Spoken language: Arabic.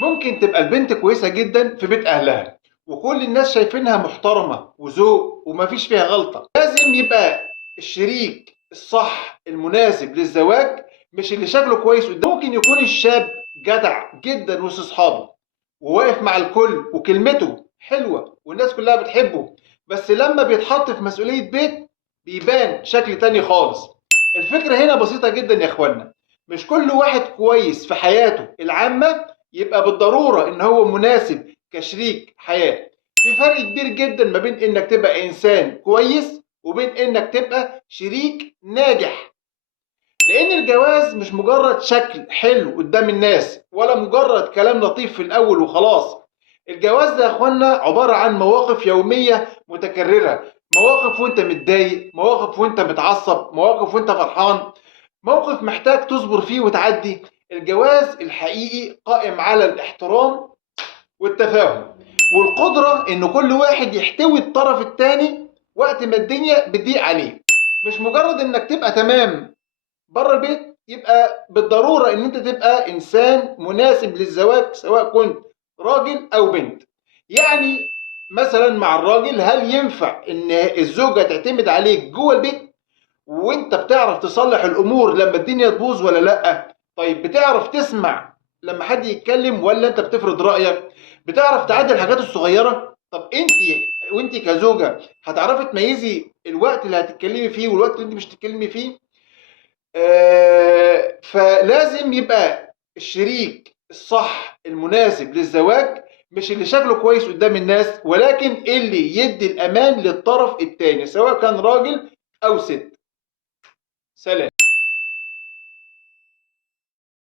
ممكن تبقى البنت كويسة جدا في بيت أهلها وكل الناس شايفينها محترمة وذوق ومفيش فيها غلطة. لازم يبقى الشريك الصح المناسب للزواج مش اللي شكله كويس قدام. ممكن يكون الشاب جدع جدا وسط أصحابه وواقف مع الكل وكلمته حلوة والناس كلها بتحبه، بس لما بيتحط في مسؤولية بيت بيبان شكل تاني خالص. الفكرة هنا بسيطة جدا يا اخوانا، مش كل واحد كويس في حياته العامة يبقى بالضرورة ان هو مناسب كشريك حياة. في فرق كبير جدا ما بين انك تبقى انسان كويس وبين انك تبقى شريك ناجح. لان الجواز مش مجرد شكل حلو قدام الناس ولا مجرد كلام لطيف في الاول وخلاص. الجواز ده يا اخوانا عبارة عن مواقف يومية متكررة، مواقف وانت متضايق، مواقف وانت متعصب، مواقف وانت فرحان، موقف محتاج تصبر فيه وتعدي. الجواز الحقيقي قائم على الاحترام والتفاهم والقدرة ان كل واحد يحتوي الطرف التاني وقت ما الدنيا بتضيق عليه. مش مجرد انك تبقى تمام بره البيت يبقى بالضرورة ان انت تبقى انسان مناسب للزواج، سواء كنت راجل او بنت. يعني مثلا مع الراجل، هل ينفع ان الزوجة تعتمد عليك جوه البيت وانت بتعرف تصلح الامور لما الدنيا تبوظ ولا لا؟ طيب بتعرف تسمع لما حد يتكلم ولا انت بتفرض رأيك؟ بتعرف تعدي الحاجات الصغيرة؟ طب وانت كزوجة هتعرفي تميزي الوقت اللي هتتكلمي فيه والوقت اللي انت مش هتتكلمي فيه؟ فلازم يبقى الشريك الصح المناسب للزواج مش اللي شكله كويس قدام الناس، ولكن اللي يدي الأمان للطرف التاني سواء كان راجل أو ست. سلام.